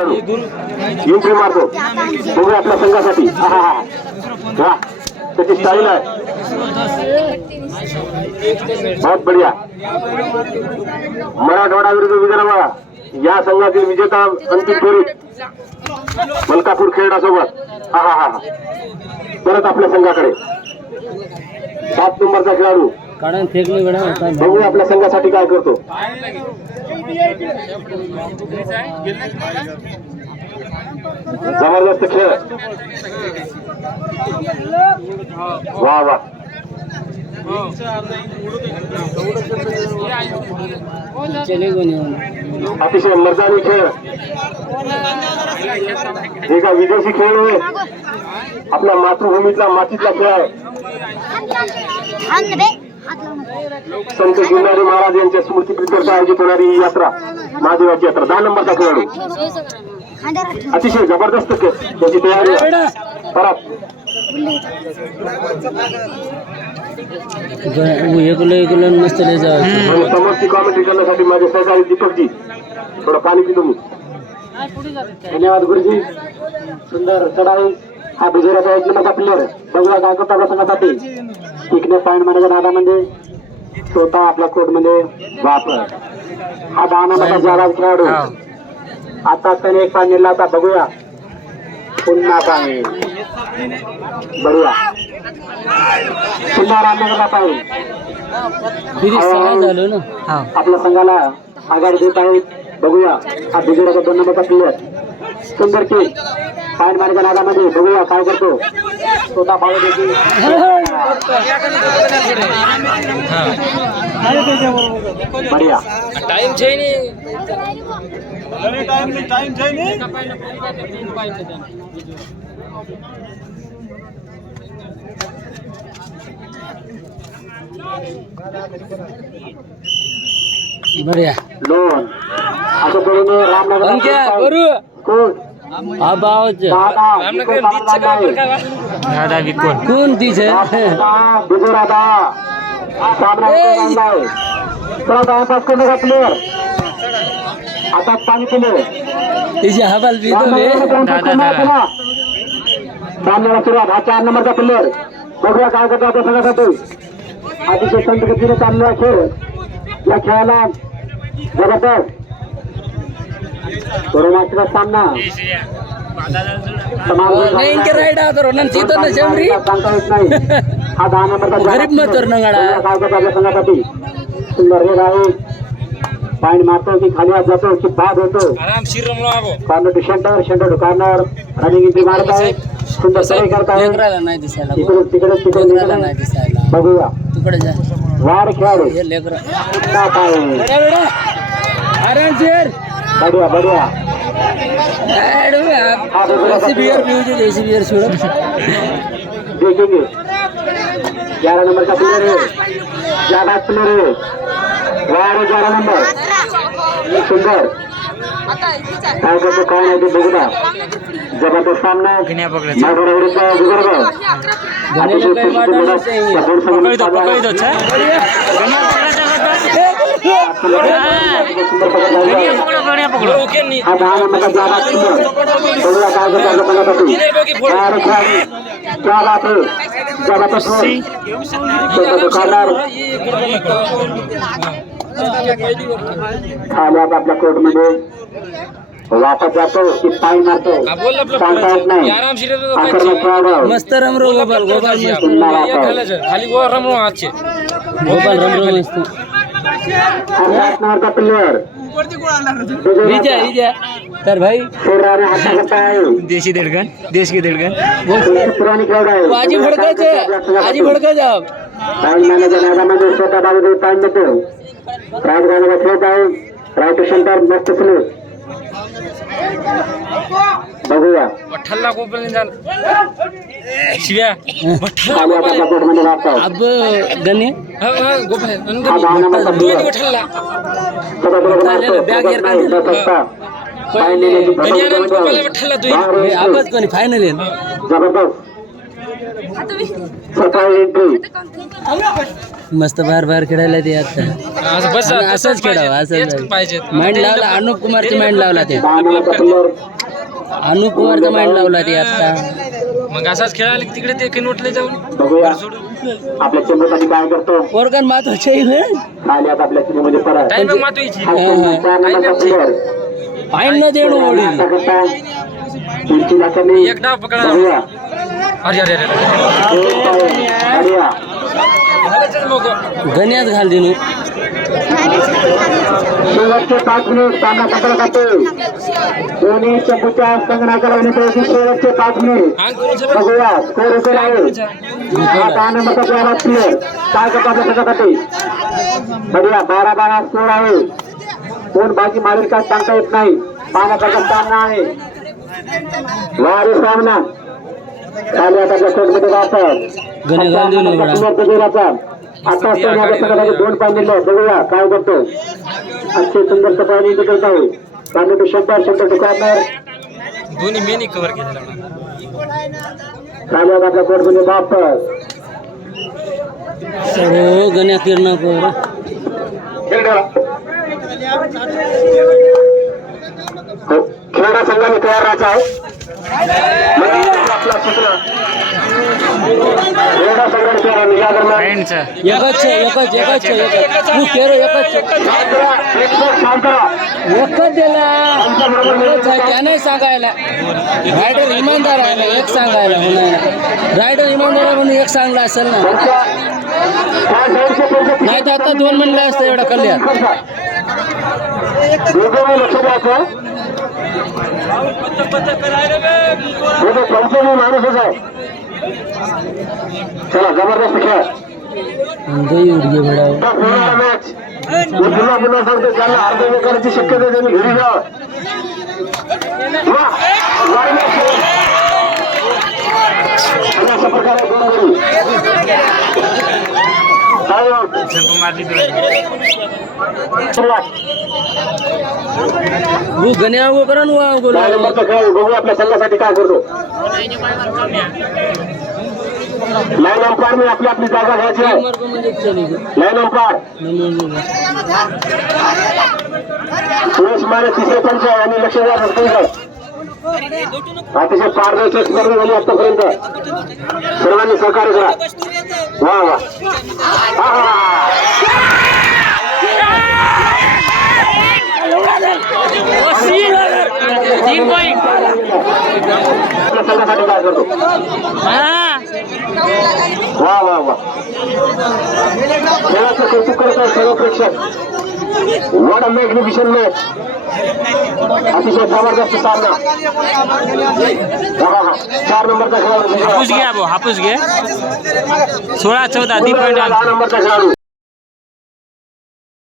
खेळाडू एंट्री मारतो बघूया आपल्या संघासाठी. वा त्याची स्टाईल आहे बहुत बढिया. मराठवाडा विरुद्ध विदर्भ या संघातील विजेता अंतिम फेरीत मलकापूर खेळासोबत. परत आपल्या संघाकडे 7 नंबरचा खेळाडू बघूया आपल्या संघासाठी काय करतो. जबरदस्त खेळ. वा वा अतिशय मर्दानी खेळ. हे का विदेशी खेळ आहे आपल्या मातृभूमीतला मातीतला खेळ आहे. संत गिरणारी महाराज यांच्या स्मृती प्रित्यर्थ आयोजित होणारी ही यात्रा महादेवाची यात्रा. 10 नंबरचा खेळाडू अतिशय जबरदस्त खेळ त्याची तयारी परत समोरची कॉमेंट्री करण्यासाठी माझे सहकारी दीपकजी थोडं पाणी पितो मी. धन्यवाद गुरुजी. सुंदर चढाई. हा बिजोराचा 1 नंबरचा प्लेअर बघूया काय करतो आपल्या संघासाठी. थिकनेस पॉईंट मध्ये नादामध्ये स्वतः आपल्या कोर्ट मध्ये वापर. हा 10 नंबरचा जागा खेळाडू आता त्याने 1 पॉईंट नेला होता. बघूया पुन्हा पाहिजे बढिया पुन्हा रामनगरला पाहिजे. आपल्या संघाला आघाडी देत आहेत. बघूया हा बिजोराचा 2 नंबरचा प्लेअर सुंदर खेळ पॉईंट मारच्या नादामध्ये. बघूया काय करतो स्वतः पाहू देते. बढिया टाइम बढिया लोन असं करून रामनगर कोण कोण तिचे प्लेअर आता पाणी पिले तिचे हवाल सामन्याला सुरुवात. हा 4 नंबरचा प्लेअर बघूया काय करतो आपल्या संघासाठी. अतिशय संत गतीने चाललेला खेळ. या खेळाला जबरदस्त कोरोनाचा सामना सांगता येत नाही. हा 10 नंबरचा काय करतो आपल्या संघासाठी. सुंदर रेड आहे. पॉईंट मारतो की खाली हात जातो की बाद होतो. Corner to centre centre to corner running entry मारत आहे. सुंदर सही करत आहे. तिकडे बघूया वाढ खेळाडू बढिया बढिया. देखेंगे 11 नंबर का प्लेयर है. ज्यादा प्लेयर है. वार 11 नंबर सुंदर काय करतो काय नाही ते बघूया. जबरदस्त सामना माधुरा विरुद्ध विदर्भ. आपल्या कोर्ट मध्ये वापस जातो की पाय मारतो सांगता येत नाही. मस्त रमरो गोपाल खाली रमरो आजचे गोपाल रमरो मस्त. 7 नंबरचा प्लेअर तर भाई देशी धड़कन देश की धड़कन पुरानी खेळ आहे. आजी भडका जाओ मैदानामध्ये स्वतः बाजू पाणी देतो. राजगाण्याचा खेळ आहे. राईट सेंटर मस्त स्लो बघूया. शिव्या अब गणे आवाज कोणी फायनल आहे. जबरदस्त सकाळी एंट्री मस्त बाहेर बाहेर खेळायला ते आता असंच खेळावं असं माइंड लावला अनुप कुमारचा माइंड लावला ते अनुप कुमारचा माइंड लावला ते आता मग असाच खेळायला तिकडे ते नोटले जाऊन बघूया आपल्या चंद्रसाठी काय करतो. पोरगण महत्वाचे आहे खाली आता आपल्या टीममध्ये परत टाइमिंग महत्वाची हा 4 नंबरचा प्लेअर फाईन न देणं ओढी चिडचिड कमी. एक डाव पकडा. बघूया अरे अरे अरे बढिया. गण्यात घाल देणू शेवटचे 5 मिनिट सामना संपला जातो. दोन्ही चंपूच्या संगणकाला विनंती शेवटचे 5 मिनिट. बघूया स्कोर उचल आहे. हा 10 नंबरचा प्लेअर प्लेअर काय करतो आपल्या संघासाठी. बढिया 12-12 स्कोर आहे. कोण बाजी मारेल काय सांगता येत नाही. पाण्याचा सामना आहे. वारी सामना खाली आता कोर्टमध्ये जातात. गण्या घाल देणू बडा आता संघासाठी 2 पॉईंट दिले. बघूया काय करतो. अक्षय सुंदरचं पाणी करत आहे. पाणी शंभर दुकानदार दोन्ही मेनी कव्हर केलेला खाली आपल्या कोर्टमध्ये वापस हो गण्या किरणा कर खेळणा संघाने तयार राहायचा आहे. आपला सुटला खेळणा संघाने तयार आहे. या दरम्यान एकच तू केरो एकच शांत राहा. एकच दिला त्याने सांगायला रायडर इमानदार आहे ना एक सांगायला म्हणायला रायडर इमानदार आहे म्हणून एक सांगला असेल ना नाही तर आता 2 म्हणलं असतं एवढा कल्याण दोघं लक्ष द्यायचं. पंचमी माणूसच आहे. चला जबरदस्त खेळ दही उडगे भडाव मॅच पुन्हा पुन्हा सांगतो ज्यांना अर्ध करायची शक्यता आहे त्यांनी घरी जावं. अशा प्रकारे 2 गडी वो गण्या वो करा ना वो काय नंबरचा खेळ बघू आपल्या संघासाठी काय करतो. लाईन अंपायर मी आपली आपली जागा घ्यायची आहे. लाईन अंपायर सुरेश माने 3रे पंच आणि लक्ष द्या अतिशय पारदर्शक स्पर्धा झाली आतापर्यंत. सर्वांनी सहकार्य करा. वा वा आपल्या संघासाठी काय करतो. वा वा वा खेळाचं कौतुक करत आहे सर्व प्रेक्षक. What a magnificent match. अतिशय जबरदस्त सामना. 4 नंबरचा खेळाडू हापूस घे 16-14 10 नंबरचा खेळाडू